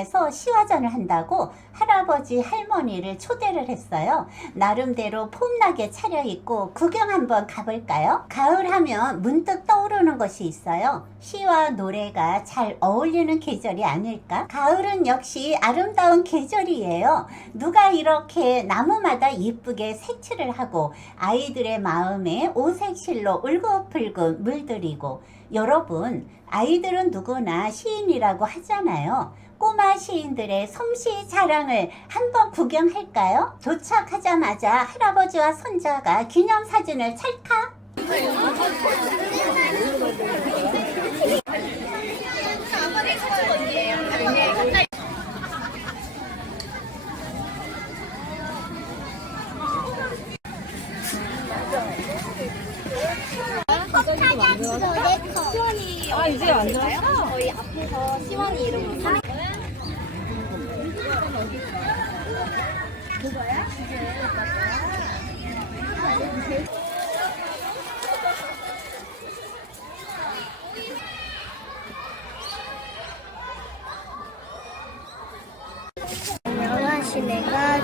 유치원에서 시화전을 한다고 할아버지 할머니를 초대를 했어요. 나름대로 폼나게 차려입고 구경 한번 가볼까요? 가을 하면 문득 떠오르는 것이 있어요. 시와 노래가 잘 어울리는 계절이 아닐까? 가을은 역시 아름다운 계절이에요. 누가 이렇게 나무마다 예쁘게 색칠을 하고 아이들의 마음에 오색실로 울긋불긋 물들이고 여러분 아이들은 누구나 시인이라고 하잖아요. 꼬마 시인들의 솜씨 자랑을 한번 구경할까요? 도착하자마자 할아버지와 손자가 기념사진을 찰칵 시원이 아 이제 앉았어? 저희 앞에서 시원이 이름으로 삼 안녕하십니까.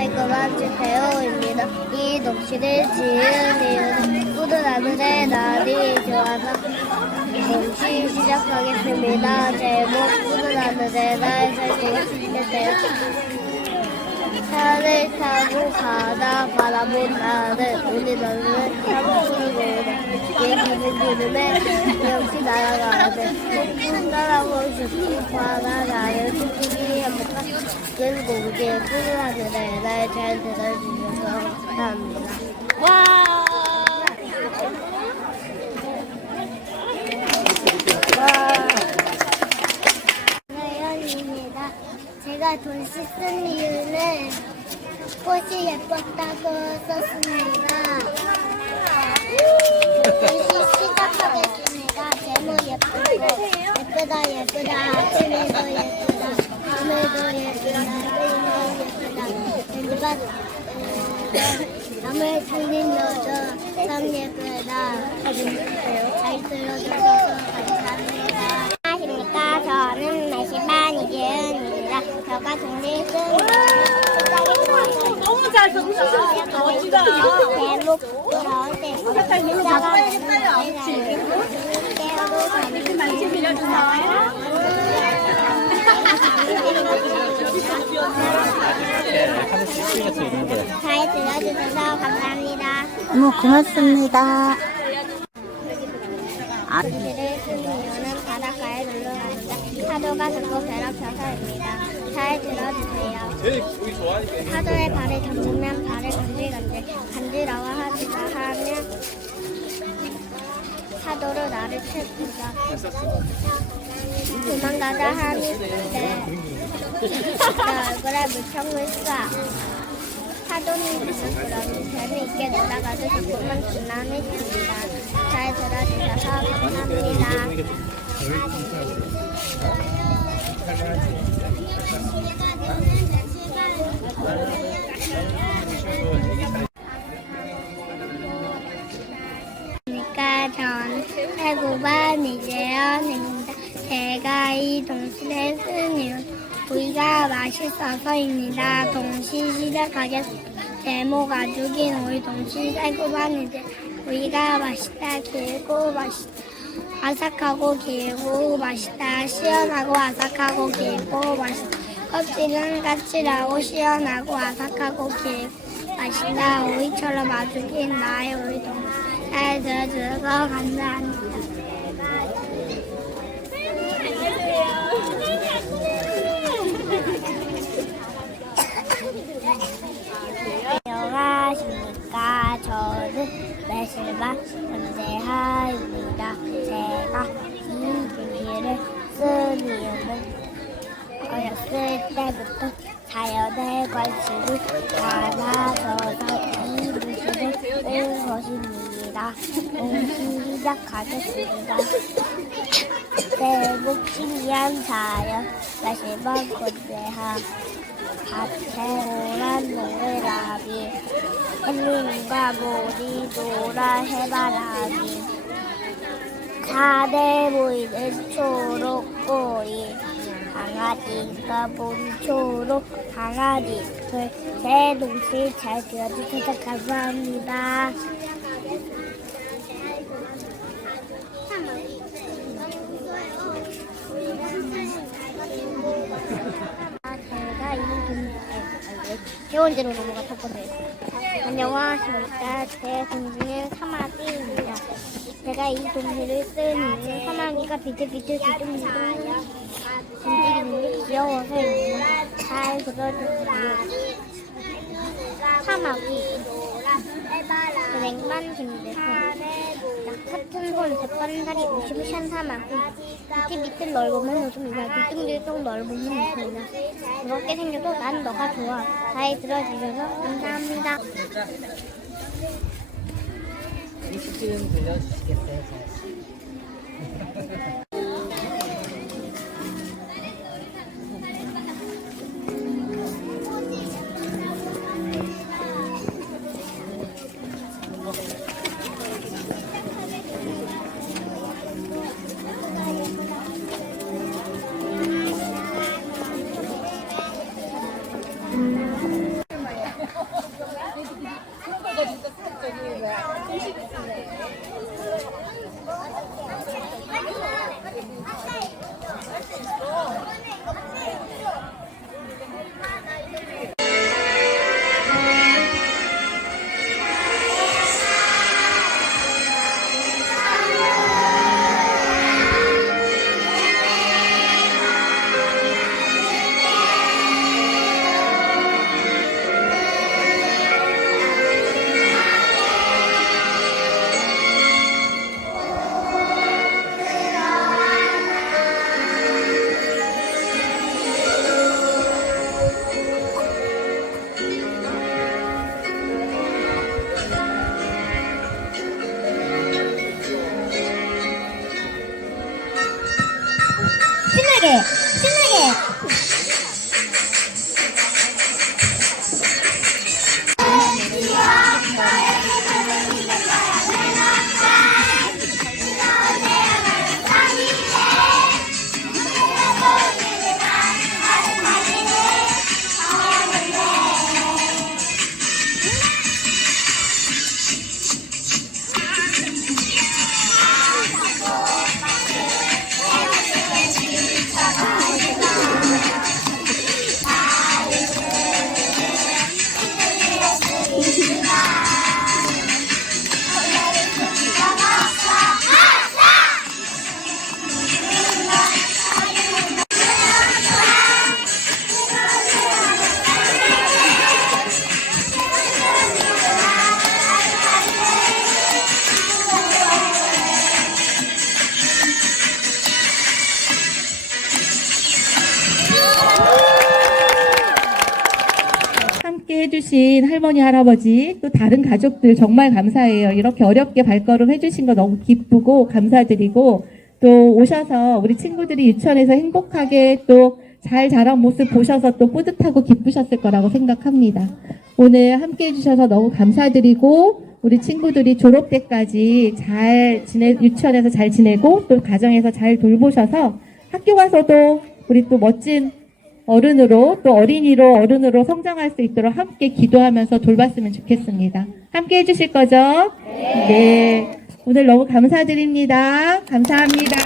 저는 살거만지 배우입니다. 이 녹시를 지은 이유는 푸른 하늘의 날이 좋아서 녹시 시작하겠습니다. 제목 푸른 하늘의 날 싶겠어요. 산을 타고 가다 바라본 나를 우리 너는 참수고 얘기는 기름에 역시 날아가는데 날아보고 싶고 바다 나를 토끼기 행복한 그 공기에 푸른 하늘에 날잘 들어주셔서 감사합니다. 와 나연입니다. 제가 돈시 쓴 이유는 꽃이 예뻤다고 썼습니다. 시작하겠습니다. 예쁘다 예쁘다 아침에도 예쁘다 밤에도 예쁘다 내일도 예쁘다 남을 살린 여자 참 예쁘다 잘 들어줘서 감사합니다. 안녕하십니까. 저는 매시반 이재은입니다. 저가 동네 쓴 너무 잘 적으셨어요 멋지다 제목 저한테 문자가 이렇게 많이 빌려주나요? 잘 들어주셔서 감사합니다. 고맙습니다. 글을 쓴 이유는 바닷가에 놀러 가는데 파도가 자꾸 괴롭혀서입니다. 잘 들어주세요. 파도에 발을 담그면 발을 간질간질 간지러워하지마 하면 파도로 나를 챕니다. 도망가자 하는데 얼굴에 물총을 쏴. 파도는 그럼 재미있게 놀아가도 조금만 장난했습니다. 잘 들어주셔서 감사합니다. 8구반 이재현입니다. 제가 이 동시를 쓴 이유는 오이가 맛있어서입니다. 동시 시작하겠습니다. 제목 아주긴 오이 동시 8구반 이제 오이가 맛있다 길고 맛있다 아삭하고 길고 맛있다 시원하고 아삭하고 길고 맛있다 껍질은 까칠하고 시원하고 아삭하고 길고 맛있다 오이처럼 아주긴 나의 우리 동시 잘 들어주셔서 감사합니다. 안녕하십니까. 저는 매실반 전재하입니다. 제가 이 글을 쓴 이유는 어렸을 때부터 자연에 관심이 많아져서 이 글을 쓴 것입니다. 공시 시작하겠습니다. 제목 신기한 자연 매실반 권재하 밭에 오란 노래라비 햇님과 모리 놀아 해바라기 자대 보이는 초록꼬리 강아지가 본 초록 강아지 제 동시 잘 들어주셔서 감사합니다. 아, 제가 이 동네 세 번째로 넘어가 첫 번째. 안녕하십니까. 제 동생은 사마귀입니다. 제가 이 동네를 쓴 이유는 사마귀가 비틀비틀 게 귀여워서입니다. 잘 들어주세요. 사마귀 은행만 김대수 같은 손 대빠른다리 무시무시한 사마귀 비틀비틀 넓으면 웃음이다 뒤뚱뒤뚱 넓으면 웃음이다 무겁게 생겨도 난 너가 좋아 잘 들어주셔서 감사합니다 좀 들려주시겠어요? 해주신 할머니, 할아버지, 또 다른 가족들 정말 감사해요. 이렇게 어렵게 발걸음 해주신 거 너무 기쁘고 감사드리고, 또 오셔서 우리 친구들이 유치원에서 행복하게 또 잘 자란 모습 보셔서 또 뿌듯하고 기쁘셨을 거라고 생각합니다. 오늘 함께 해주셔서 너무 감사드리고, 우리 친구들이 졸업 때까지 잘 지내, 유치원에서 잘 지내고, 또 가정에서 잘 돌보셔서 학교 가서도 우리 또 멋진 어른으로 또 어린이로 어른으로 성장할 수 있도록 함께 기도하면서 돌봤으면 좋겠습니다. 함께 해주실 거죠? 네. 오늘 너무 감사드립니다. 감사합니다.